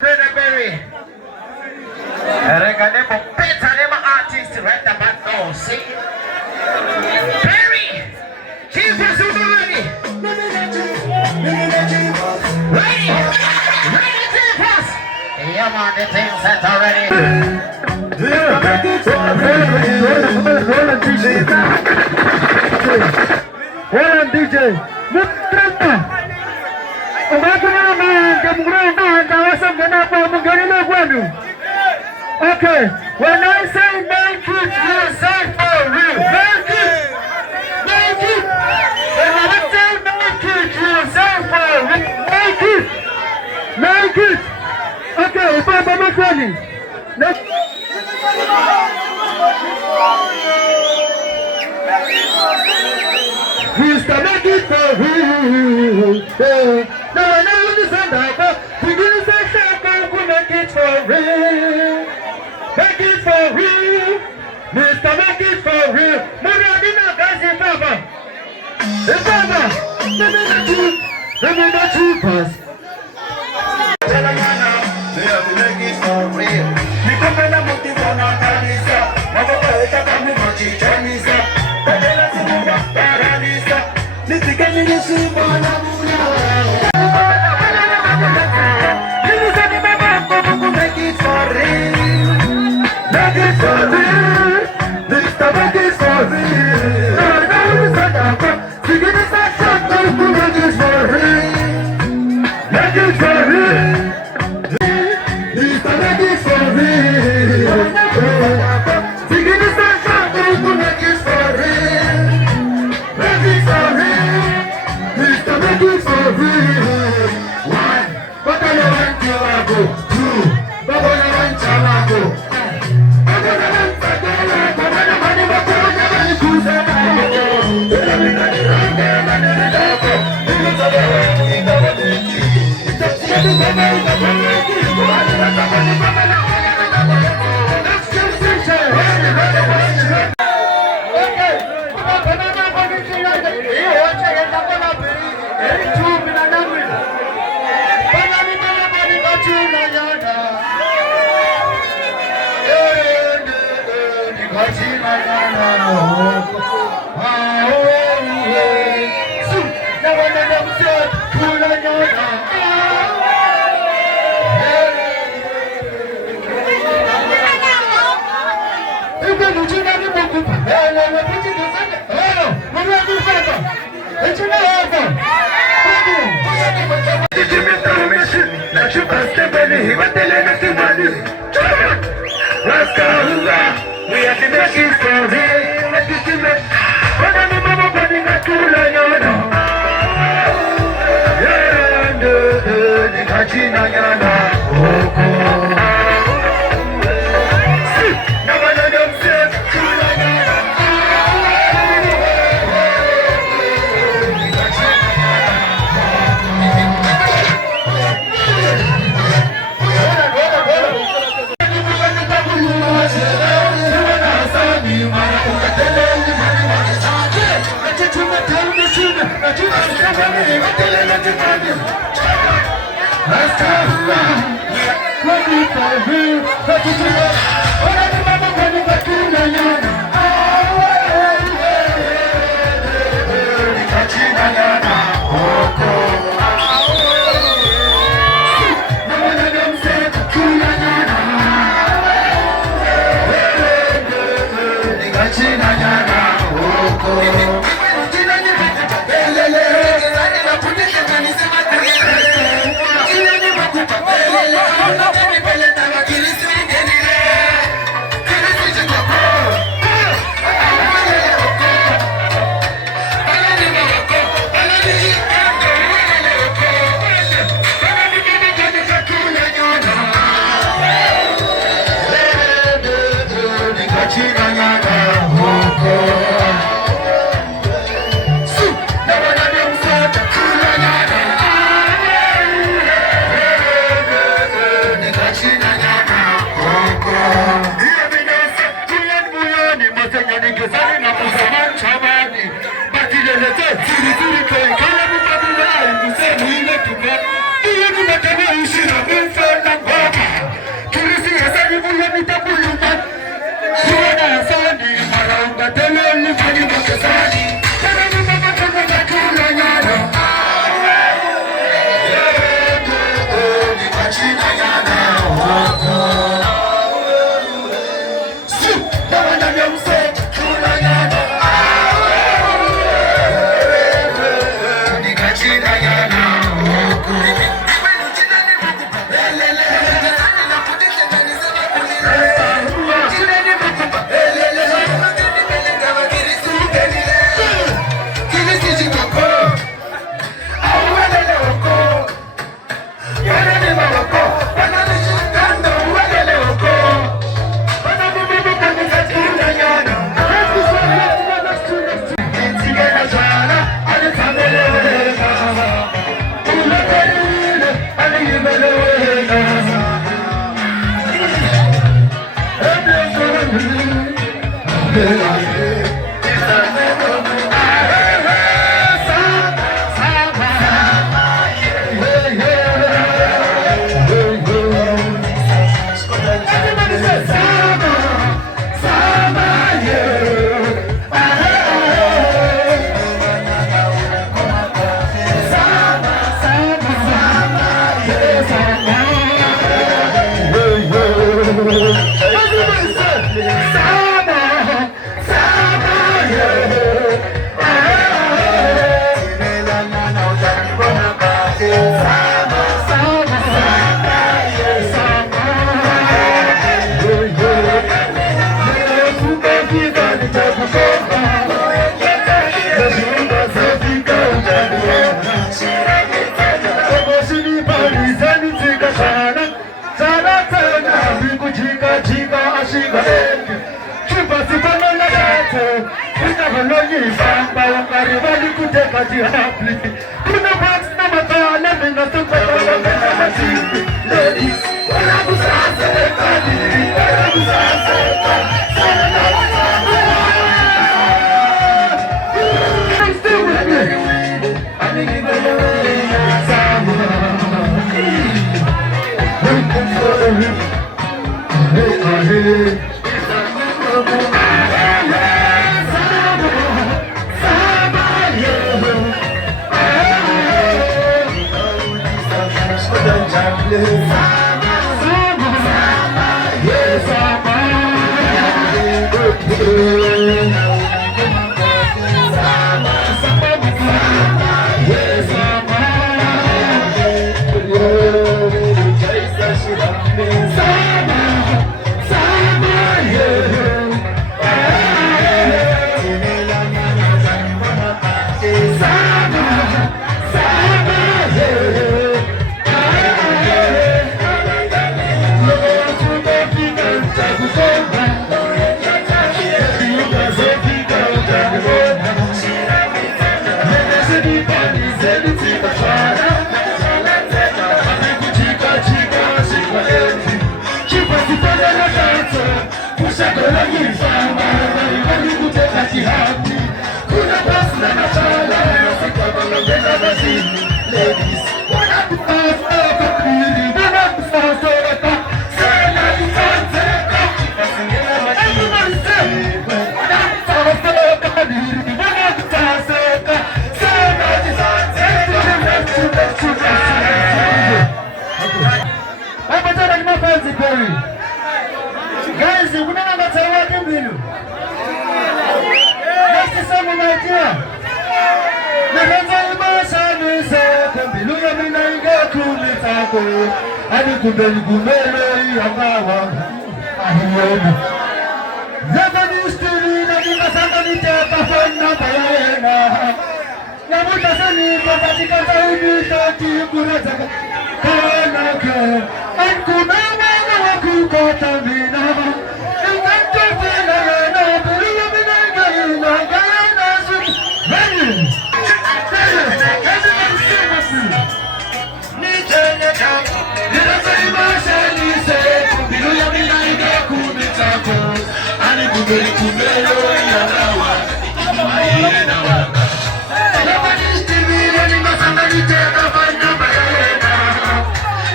Berry. Regalemo better name artist right about now. See? Berry! Jesus is ready! Ready! Ready to pass! Yeah man, the team set already. Hold on DJ. Okay, when I say make it, you say for real. Make it! Make it! When I say make it, you say for real. Make it! Make it! Okay, if I'm not ready. Mr. Make it for real. No, I know you understand that, but we didn't say make it for real. Make it for real. Mr. Make it for real. Mother, I didn't guys in Baba. In Baba. Let me not you pass. Make it for real. Because I'm not the one on Tanisa. Mama, I'm not the Tanisa.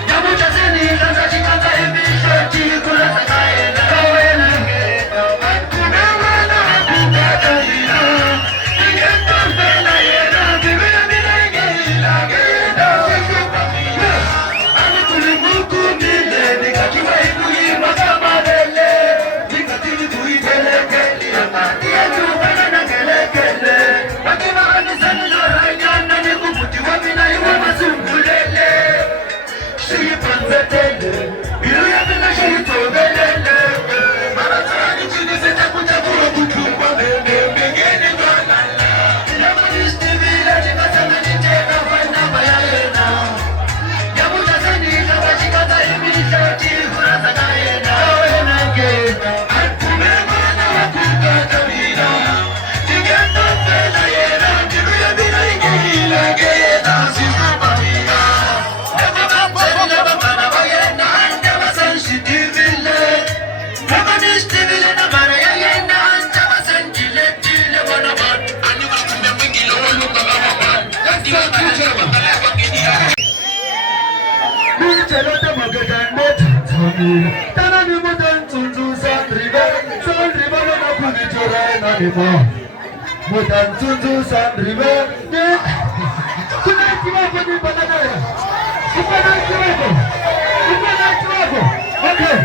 Namucha seni, Sandribe, Tanani Mutan Tunzu Sandribe, Sandribe na kulichora na nimo. Mutan Tunzu Sandribe, kuna kiwako ni banana ya. Kuna kiwako. Okay.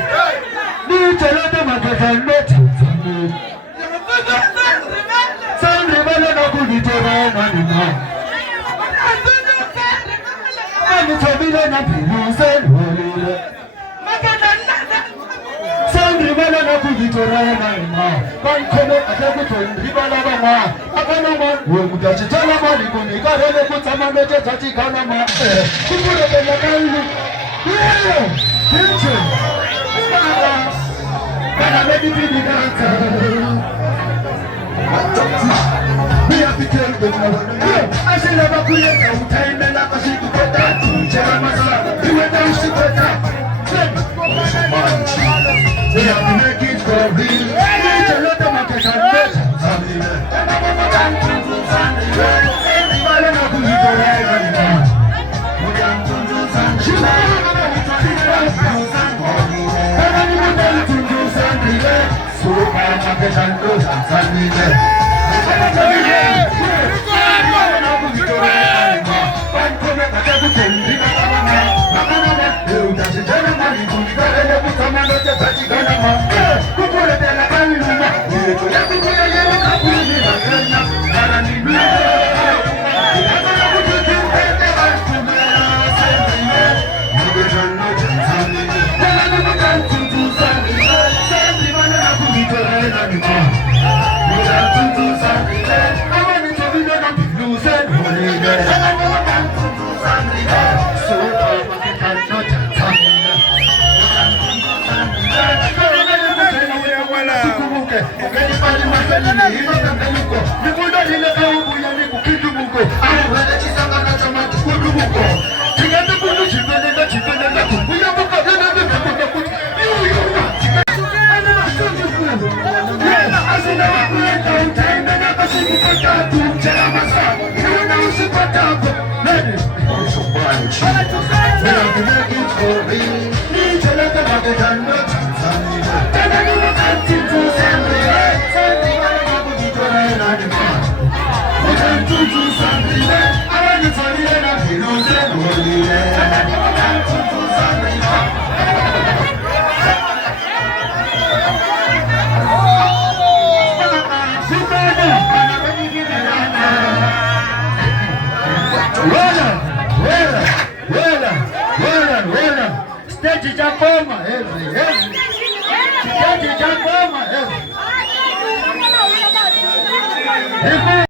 Ni chalata makafando Sandribe. Sandribe na kulichora na nimo. Famila na pinuze lolile Sandribe na kulichora na nimo. Kankono atakutondiba la bama. Akana mwa mutachitala mali kunikarele kutama meje tatikana ma. Kumule bela kalu. Pinche. Bana baby baby dance. We have to tell them. I say never create a time and I see to put that to Jeremiah. You went down to put that. We have to make it for real. It's a lot of market and Stage Jakoma, every. Stage Jakoma, every.